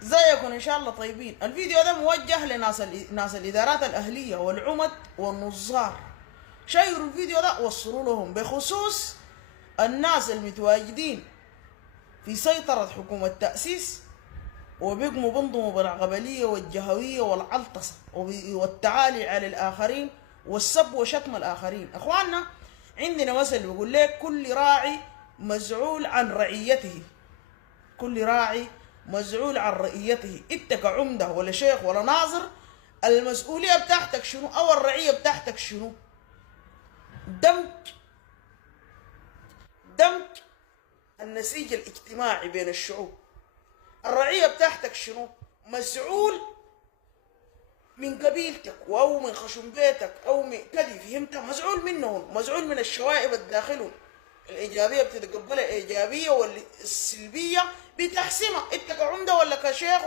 زيكم ان شاء الله طيبين. الفيديو ده موجه ناس الادارات الاهليه والعمد والنظار. شيروا الفيديو ده وصلوا لهم، بخصوص الناس المتواجدين في سيطره حكومه تاسيس وبيقوموا بنظموا بالعقبليه والجهويه والعلطسه والتعالي على الاخرين والسب وشتم الاخرين. اخواننا، عندنا مثل بيقول لك كل راعي مسؤول عن رعيته. كل راعي مسؤول عن رعيته. انت كعمده ولا شيخ ولا ناظر، المسؤوليه بتاعتك شنو؟ او الرعيه بتاعتك شنو؟ دمج النسيج الاجتماعي بين الشعوب. الرعيه بتاعتك شنو؟ مسؤول من قبيلتك او من خشم بيتك او من كذي، فهمت؟ مسؤول منهم، مسؤول من الشوائب الداخلهم. الايجابيه بتتقبلها ايجابيه والسلبيه بتحسمها انت كعمده ولا كشيخ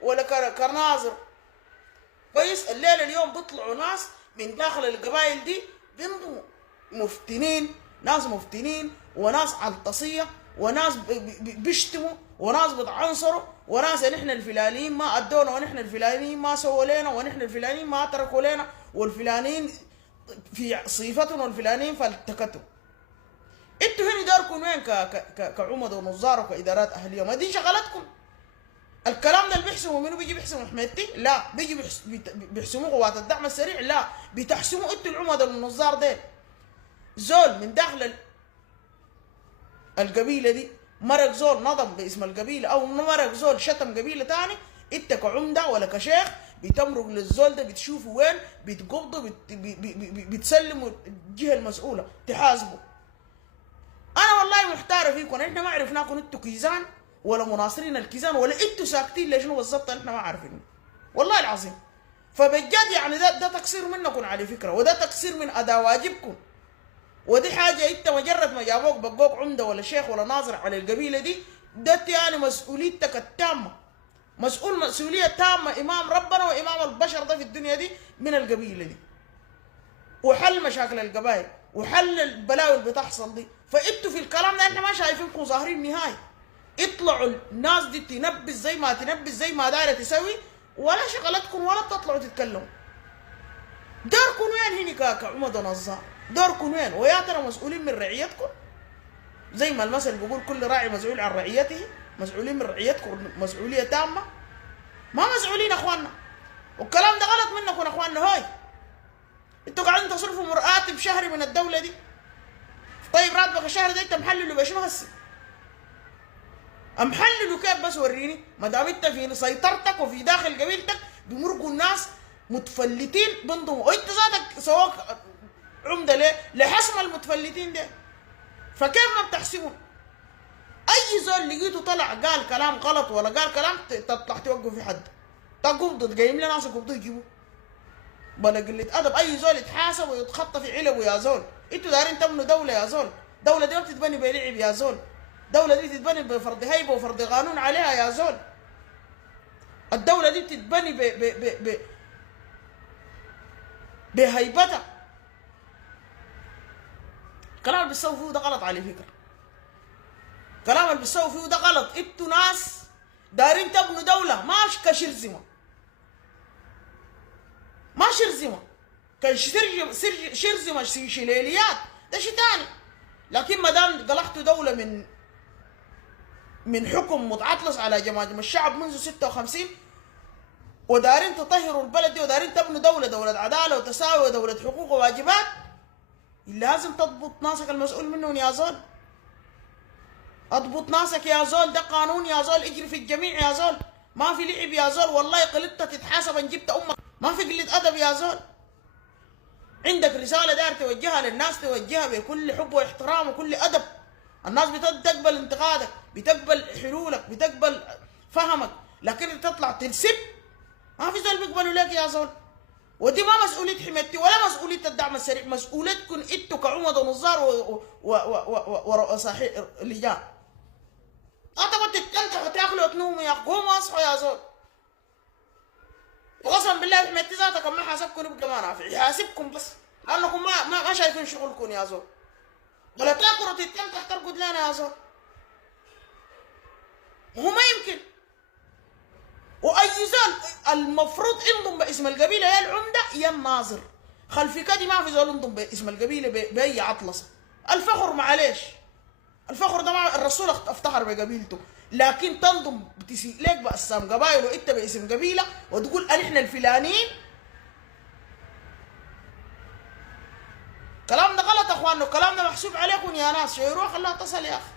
ولا كناظر. كويس. الليله اليوم بيطلعوا ناس من داخل القبائل دي بينضموا مفتنين، ناس مفتنين وناس علطسيه وناس بيشتموا وناس بتعنصروا وناس نحن الفلانيين ما ادونا ونحن الفلانيين ما سووا لنا ونحن الفلانيين ما تركوا لنا والفلانيين في صيفتهم والفلانيين فالتكتوا. انتوا هنا داركم وين كعمد ونظار وكادارات اهليه؟ ما دي شغلتكم. الكلام ده اللي بيحسموا منو؟ بيجي بيحسموا حميتي؟ لا. بيجي بيحسموا قوات الدعم السريع؟ لا. بتحسموا انتوا العمد والنظار ديل. زول من داخل القبيله دي مرق زول نظم باسم القبيله او مرق زول شتم قبيله تاني، انت كعمده ولا كشيخ بتمرق للزول ده، بتشوفوا وين، بتقبضوا، بتسلموا الجهه المسؤوله تحاسبوا. انا والله محتاره فيكم، احنا ما عرفناكم انتوا كيزان ولا مناصرين الكيزان ولا انتوا ساكتين ليش بالظبط، احنا ما عارفين والله العظيم. فبجد يعني ده تقصير منكم على فكره، وده تقصير من اداء واجبكم. ودي حاجه انت مجرد ما جابوك بقوك عمده ولا شيخ ولا ناظر على القبيله دي، ده يعني مسؤوليتك التامه، مسؤوليه تامه امام ربنا وامام البشر ده في الدنيا دي من القبيله دي، وحل مشاكل القبائل وحل البلاوي اللي بتحصل دي. فانتوا في الكلام ده احنا ما شايفينكم ظاهرين نهائي. اطلعوا الناس دي تنبذ زي ما دايره تسوي، ولا شغلتكم ولا تطلعوا تتكلموا. دوركم وين هنا كعمد ونظار؟ دوركم وين؟ ويا ترى مسؤولين من رعيتكم؟ زي ما المثل بيقول كل راعي مسؤول عن رعيته. مسؤولين من رعيتكم مسؤوليه تامه؟ ما مسؤولين اخواننا. والكلام ده غلط منكم يا اخواننا. هاي انتوا قاعدين تصرفوا راتب شهري من الدوله دي. طيب راتبك الشهر ده انت محلله بشنو هسه؟ محلله كيف بس وريني؟ ما دام انت في سيطرتك وفي داخل قبيلتك بيمرقوا الناس متفلتين بنضموا، وانت ذاتك سواك عمده ليه؟ لحسم المتفلتين ده. فكيف ما بتحسبون؟ اي زول لقيته طلع قال كلام غلط ولا قال كلام تطلع توقف في حد، تقبض تقيم لنا ناس يقبضوا يجيبوا بلا قلة ادب. اي زول يتحاسب ويتخطى في علبه يا زول. انتوا دايرين تبنوا دوله يا زول، دوله دي ما بتتبني بلعب يا زول، دوله دي تتبني بفرض هيبه وفرض قانون عليها يا زول. الدوله دي بتتبني بهيبتها. الكلام اللي بيسووا فيه ده غلط على فكره، الكلام اللي بيسووا فيه ده غلط. انتوا ناس دايرين تبنوا دوله ما كشرذمه، ما شرذمه. كان شرذمه شليليات ده شيء ثاني. لكن ما دام قلعتوا دوله من حكم متعطلس على جماجم الشعب منذ 56 ودارين تطهروا البلد دي ودارين تبنوا دولة عدالة وتساوي ودولة حقوق وواجبات، لازم تضبط ناسك المسؤول منهم يا زول. اضبط ناسك يا زول، ده قانون يا زول، اجري في الجميع يا زول. ما في لعب يا زول، والله قلت تتحاسب ان جبت امك. ما في قلة ادب يا زول. عندك رسالة داير توجهها للناس، توجهها بكل حب واحترام وكل ادب. الناس بتقبل انتقادك، بتقبل حلولك، بتقبل فهمك، لكن تطلع تنسب، ما في زول بيقبلوا لك يا زول. ودي ما مسؤولية حمايتي ولا مسؤولية الدعم السريع، مسؤوليتكم انتوا كعمد ونظار ورؤساء اللجان. تبغوا تتمتعوا وتاكلوا وتنوموا يا قوموا اصحوا يا زول. وقسما بالله حمايتي ذاتك ما حاسبكم يبقى ما نافع، يحاسبكم بس لانكم ما شايفين شغلكم يا زول. ولا تاكلوا وتتمتعوا ترقد لنا يا زول. هو ما يمكن المفروض انضم باسم القبيله يا العمده يا الناظر. خلفي كدي ما في زول انضم باسم القبيله باي عطلسه. الفخر معلش، الفخر ده الرسول افتخر بقبيلته، لكن تنضم بتسيء لك باسام قبائل وانت باسم قبيله وتقول ان احنا الفلانيين. كلام ده غلط يا اخواننا، الكلام ده محسوب عليكم يا ناس. شيروها خلاها تصل يا اخي.